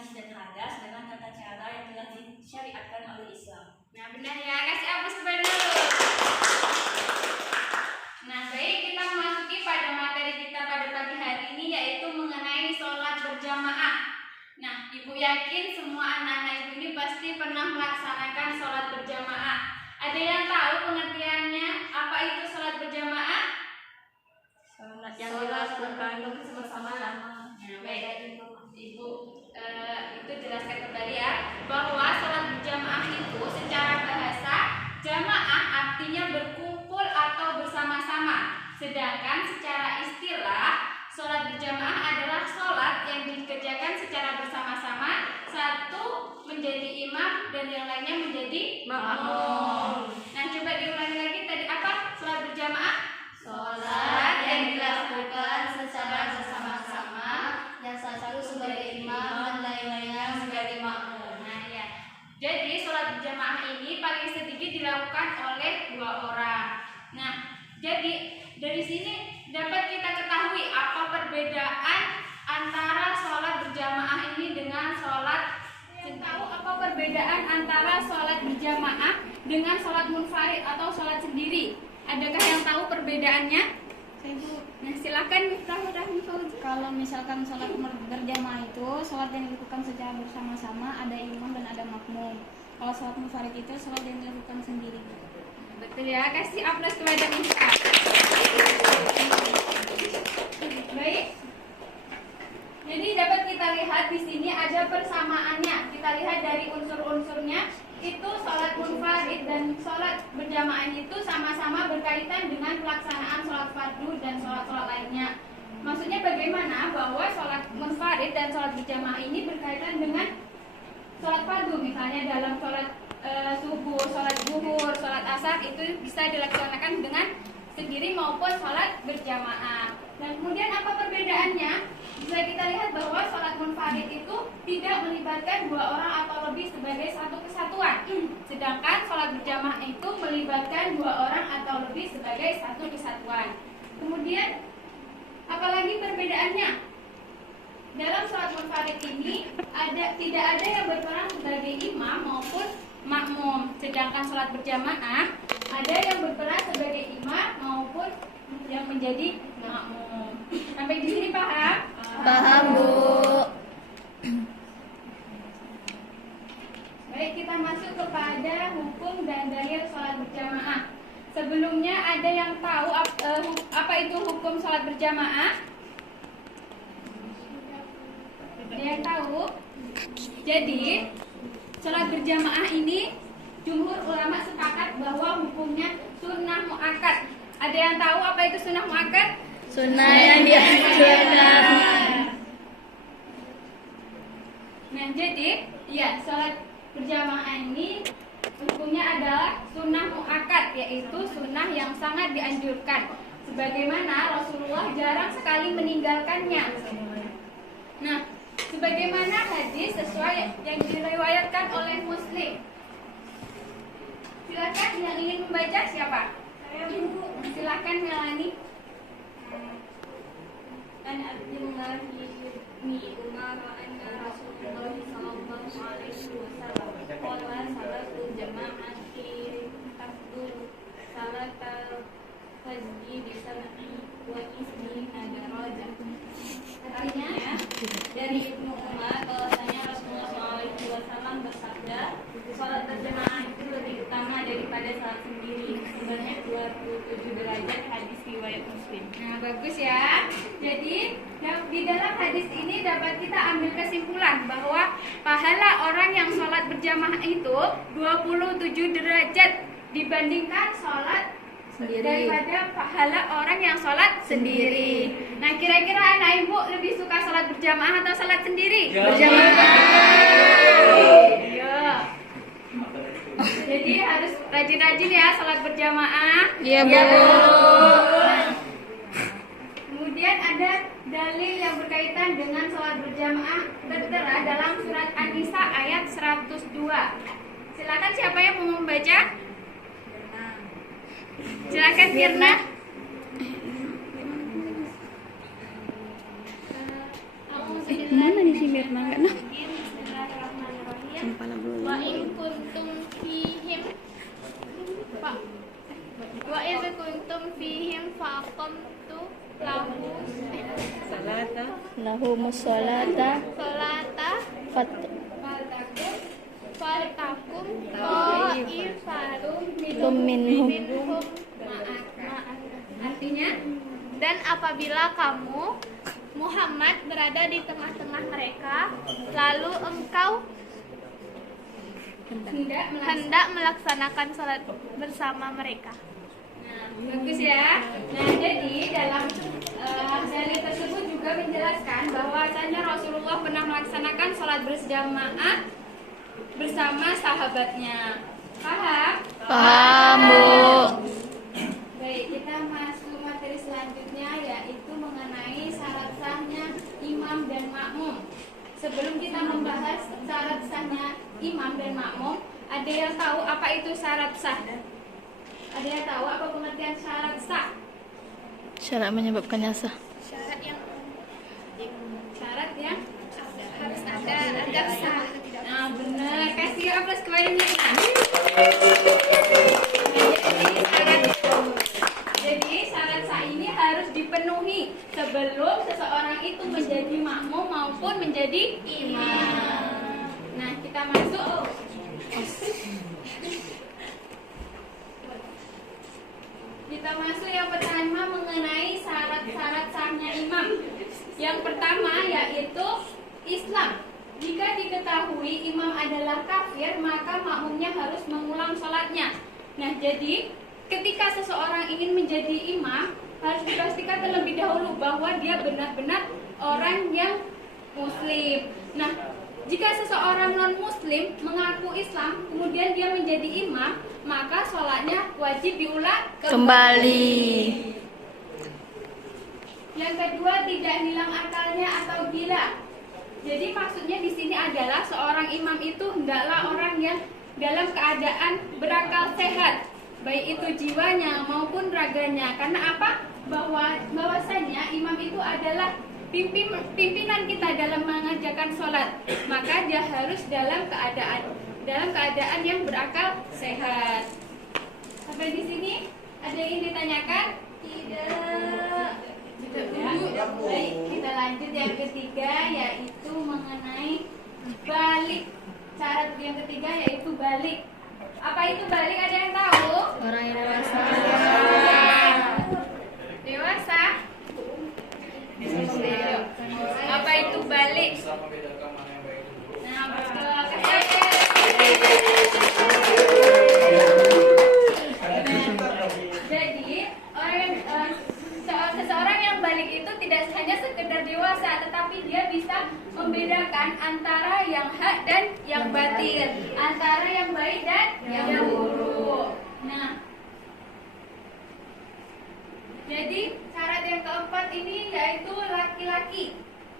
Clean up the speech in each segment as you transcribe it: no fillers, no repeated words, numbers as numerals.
najis dan hadas dengan tata cara yang telah disyariatkan oleh Islam. Nah, benar ya, kasih aplaus kepada dulu. Nah, baik, kita memasuki pada materi kita pada pagi hari ini, yaitu mengenai sholat berjamaah. Nah, ibu yakin semua anak-anak ibu ini pasti pernah melaksanakan sholat berjamaah. Ada yang tahu pengertiannya apa itu sholat berjamaah? Sholat yang dilakukan bersama-sama. Nah, baik, ibu itu jelaskan kembali ya, bahwa sholat berjamaah itu secara bahasa jamaah artinya berkumpul atau bersama-sama. Sedangkan secara istilah sholat berjamaah adalah sholat yang dikerjakan secara bersama-sama, satu menjadi imam dan yang lainnya menjadi makmum. Nah, coba diulangi lagi tadi apa sholat berjamaah? Sholat yang dilakukan secara bersama-sama, yang satu sebagai imam dan lainnya sebagai makmum. Nah, ya. Jadi sholat berjamaah ini paling sedikit dilakukan oleh 2 orang. Nah, jadi dari sini dapat kita ketahui apa perbedaan antara sholat berjamaah ini dengan sholat. Tahu apa perbedaan antara sholat berjamaah dengan sholat munfarid atau sholat sendiri? Adakah yang tahu perbedaannya? Nah, silakan Kalau misalkan sholat berjamaah itu sholat yang dilakukan secara bersama-sama, ada imam dan ada makmum. Kalau sholat munfarid itu sholat yang dilakukan sendiri. Betul ya, kasih aplaus kepada Ustaz. Baik. Jadi dapat kita lihat di sini ada persamaannya. Kita lihat dari unsur-unsurnya. Itu sholat munfarid dan sholat berjamaah itu sama-sama berkaitan dengan pelaksanaan sholat fardu dan sholat-sholat lainnya. Maksudnya bagaimana bahwa sholat munfarid dan sholat berjamaah ini berkaitan dengan sholat fardu. Misalnya dalam sholat subuh, sholat zuhur, sholat asar itu bisa dilaksanakan dengan sendiri maupun sholat berjamaah. Dan kemudian apa perbedaannya? Bisa kita lihat bahwa sholat munfarid itu tidak melibatkan 2 orang atau lebih sebagai satu kesatuan. Sedangkan sholat berjamaah itu melibatkan 2 orang atau lebih sebagai satu kesatuan. Kemudian apalagi perbedaannya? Dalam sholat munfarid ini tidak ada yang berperan sebagai imam maupun makmum. Sedangkan sholat berjamaah ada yang berperan sebagai imam maupun yang menjadi makmum. Sampai di sini paham? Paham, Bu. Baik, kita masuk kepada hukum dan dalil sholat berjamaah. Sebelumnya ada yang tahu apa itu hukum sholat berjamaah? Ada yang tahu? Jadi sholat berjamaah ini jumhur ulama sepakat bahwa hukumnya sunnah muakkad. Ada yang tahu apa itu sunnah muakkad? Sunnah yang dianjurkan. Nah, jadi ya sholat berjamaah ini hukumnya adalah sunnah muakkad, yaitu sunnah yang sangat dianjurkan. Sebagaimana Rasulullah jarang sekali meninggalkannya. Nah, sebagaimana hadis sesuai yang diriwayatkan oleh Muslim. Silakan yang ingin membaca siapa? Silakan Melani. An Abdullah bin Umar anna Rasulullah sallallahu alaihi wasallam qala salatul jama'ati tafdul salatal fajri bi sab'i wa ismina darajah. Artinya dari Ibnu Umar bahwasanya Rasulullah sallallahu alaihi wasallam bersabda, salat berjamaah itu lebih utama daripada salat sendiri, sebanyak 27 derajat. Hadis riwayat Muslim. Nah, bagus ya. Jadi di dalam hadis ini dapat kita ambil kesimpulan bahwa pahala orang yang sholat berjamaah itu 27 derajat dibandingkan sholat Sendiri. daripada pahala orang yang sholat sendiri. Nah, kira-kira anak ibu lebih suka sholat berjamaah atau sholat sendiri? Berjamaah. Iya. Jadi harus rajin-rajin ya sholat berjamaah. Iya, Bu. Nah, kemudian ada dalil yang berkaitan dengan sholat berjamaah tertera dalam surat An-Nisa ayat 102. Silakan siapa yang mau membaca? Silakan Firna. Mana nih si Mirna? Enggak, nah. Wa in kuntum fihim fa wa in kuntum fihim faqamtu Lahumus sholata salata faltakum ta'ifatum minhum. Artinya, dan apabila kamu Muhammad berada di tengah-tengah mereka, lalu engkau hendak melaksanakan sholat bersama mereka. Nah, bagus ya. Nah, jadi dalam dalil tersebut juga menjelaskan bahwasanya Rasulullah pernah melaksanakan sholat berjamaah bersama sahabatnya. Paham? Paham, Bu. Baik, kita masuk materi selanjutnya yaitu mengenai syarat sahnya imam dan makmum. Sebelum kita membahas syarat sahnya imam dan makmum, ada yang tahu apa itu syarat sah? Ada yang tahu apa pengertian syarat sah? Syarat menyebabkannya sah. Syarat yang harus ada agar sah. Nah, benar. Kasih aplaus kepada Nina. Jadi syarat sah ini harus dipenuhi sebelum seseorang itu menjadi makmum maupun menjadi imam. Nah, kita masuk. Kita masuk yang pertama mengenai syarat-syarat sahnya imam. Yang pertama yaitu Islam. Jika diketahui imam adalah kafir, maka makmumnya harus mengulang sholatnya. Nah, jadi ketika seseorang ingin menjadi imam, harus dipastikan terlebih dahulu bahwa dia benar-benar orang yang muslim. Nah, jika seseorang non-muslim mengaku Islam, kemudian dia menjadi imam, maka sholatnya wajib diulang Kembali. Yang kedua, tidak hilang akalnya atau gila. Jadi maksudnya di sini adalah seorang imam itu hendaklah orang yang dalam keadaan berakal sehat, baik itu jiwanya maupun raganya. Karena apa? Bahwasanya imam itu adalah pimpinan kita dalam mengerjakan sholat. Maka dia harus dalam keadaan yang berakal sehat. Sampai di sini ada yang ingin ditanyakan? Tidak. Baik, kita lanjut yang ketiga yaitu mengenai balik. Syarat yang ketiga yaitu balik. Apa itu balik? Ada yang tahu? Orang yang dewasa. Dewasa? Apa itu balik? Nah, jadi seseorang yang balik itu tidak hanya sekedar dewasa, tetapi dia bisa membedakan antara yang hak dan yang batil, antara yang baik dan yang buruk. Nah, jadi syarat yang keempat ini yaitu laki-laki.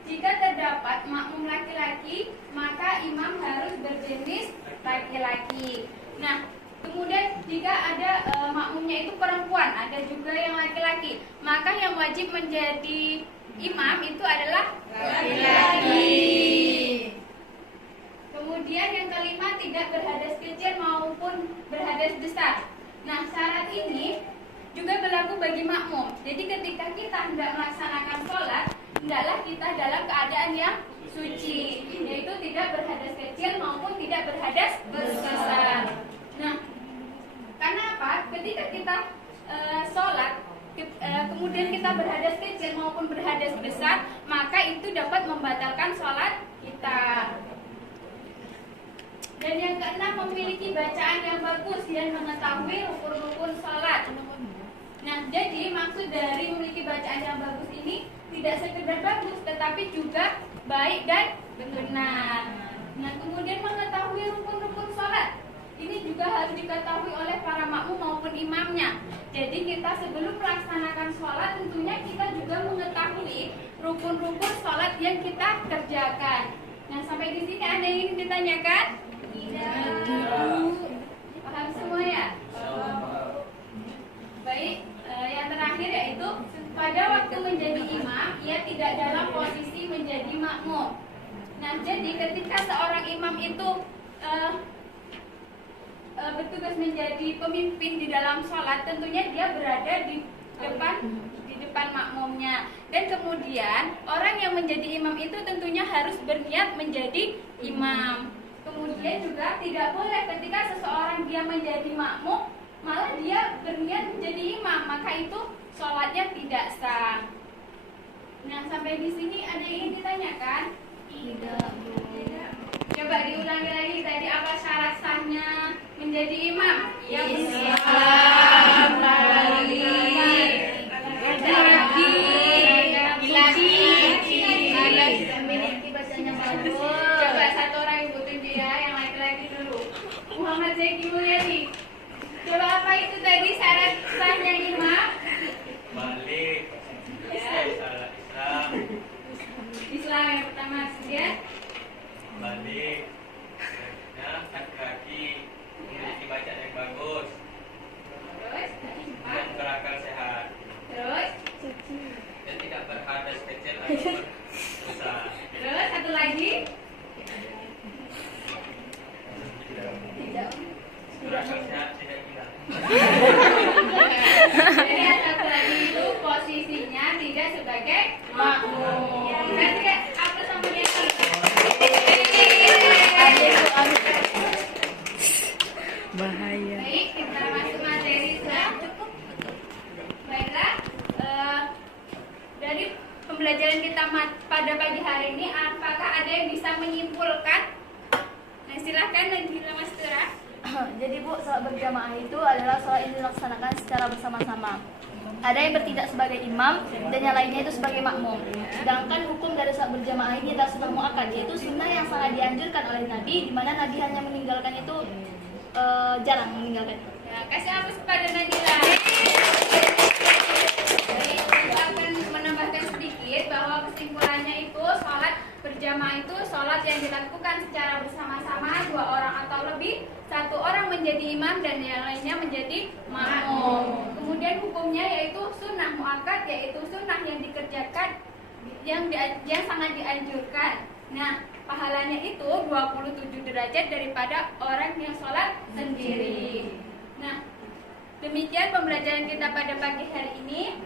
Jika terdapat makmum laki-laki, maka imam harus berjenis laki-laki. Nah, kemudian jika ada makmumnya itu perempuan, ada juga yang laki-laki, maka yang wajib menjadi imam itu adalah laki-laki. Kemudian yang kelima, tidak berhadas kecil maupun berhadas besar. Nah, syarat ini juga berlaku bagi makmum. Jadi ketika kita hendak melaksanakan sholat, hendaklah kita dalam keadaan yang suci, yaitu tidak berhadas kecil maupun tidak berhadas besar. Nah, karena apa? Ketika kita sholat, kemudian kita berhadas kecil maupun berhadas besar, maka itu dapat membatalkan sholat kita. Dan yang keenam, memiliki bacaan yang bagus dan mengetahui rukun-rukun sholat. Nah, jadi maksud dari memiliki bacaan yang bagus ini tidak sekedar bagus, tetapi juga baik dan benar. Nah, kemudian mengetahui rukun-rukun sholat. Ini juga harus diketahui oleh para makmum maupun imamnya. Jadi kita sebelum melaksanakan sholat, tentunya kita juga mengetahui rukun-rukun sholat yang kita kerjakan. Nah, sampai di sini ada yang ingin ditanyakan? Tidak. Paham semua ya? Baik, yang terakhir yaitu pada waktu menjadi imam, ia tidak dalam posisi menjadi makmum. Nah, jadi ketika seorang imam itu menjadi pemimpin di dalam sholat, tentunya dia berada di depan makmumnya. Dan kemudian orang yang menjadi imam itu tentunya harus berniat menjadi imam. Kemudian juga tidak boleh ketika seseorang dia menjadi makmum malah dia berniat menjadi imam, maka itu sholatnya tidak sah. Nah, sampai di sini ada yang ingin ditanyakan? Tidak. Coba diulangi lagi tadi, apa syarat sahnya menjadi imam? Ya, Islam, memiliki bacanya bagus. Coba satu orang ibu tunjuk ya, yang laki-laki dulu. Muhammad Zeki Mulyadi. Coba apa itu tadi syarat sahnya imam? Balik. Ya. Islam. Islam yang pertama, kemudian Balik. Ya, kaki memiliki bacaan yang bagus terus dan berakal sehat terus dan tidak berhadas kecil atau besar. terus satu lagi Berakal sehat tidak gila. jadi yang satu lagi itu posisinya tidak sebagai makmum. Nanti apa sama dia? Bahaya. Baik, kita masuk materi sudah cukup. Baiklah, dari pembelajaran kita pada pagi hari ini, apakah ada yang bisa menyimpulkan? Nah, silahkan Nagila Mas Tera. Jadi Bu, sholat berjamaah itu adalah sholat yang dilaksanakan secara bersama-sama. Ada yang bertindak sebagai imam dan yang lainnya itu sebagai makmum. Sedangkan hukum dari sholat berjamaah ini adalah sunnah muakkad, yaitu sunnah yang sangat dianjurkan oleh Nabi, di mana Nabi hanya meninggalkan itu jarang meninggalkan. Ya, kasih aplaus kepada Nagila. Baik, saya akan menambahkan sedikit bahwa kesimpulannya itu sholat berjamaah itu sholat yang dilakukan secara bersama-sama, 2 orang atau lebih, 1 orang menjadi imam dan yang lainnya menjadi makmum. Kemudian hukumnya yaitu sunnah muakkad, yaitu sunnah yang dikerjakan yang sangat dianjurkan. Nah, pahalanya itu 27 derajat daripada orang yang sholat sendiri. Nah, demikian pembelajaran kita pada pagi hari ini.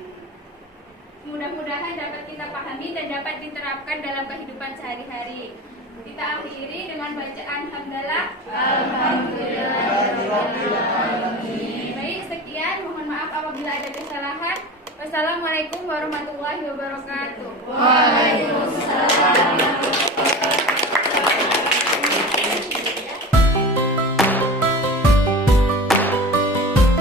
Mudah-mudahan dapat kita pahami dan dapat diterapkan dalam kehidupan sehari-hari. Kita akhiri dengan bacaan hamdalah. Alhamdulillah. Baik, sekian. Mohon maaf apabila ada kesalahan. Wassalamualaikum warahmatullahi wabarakatuh. Waalaikumsalam.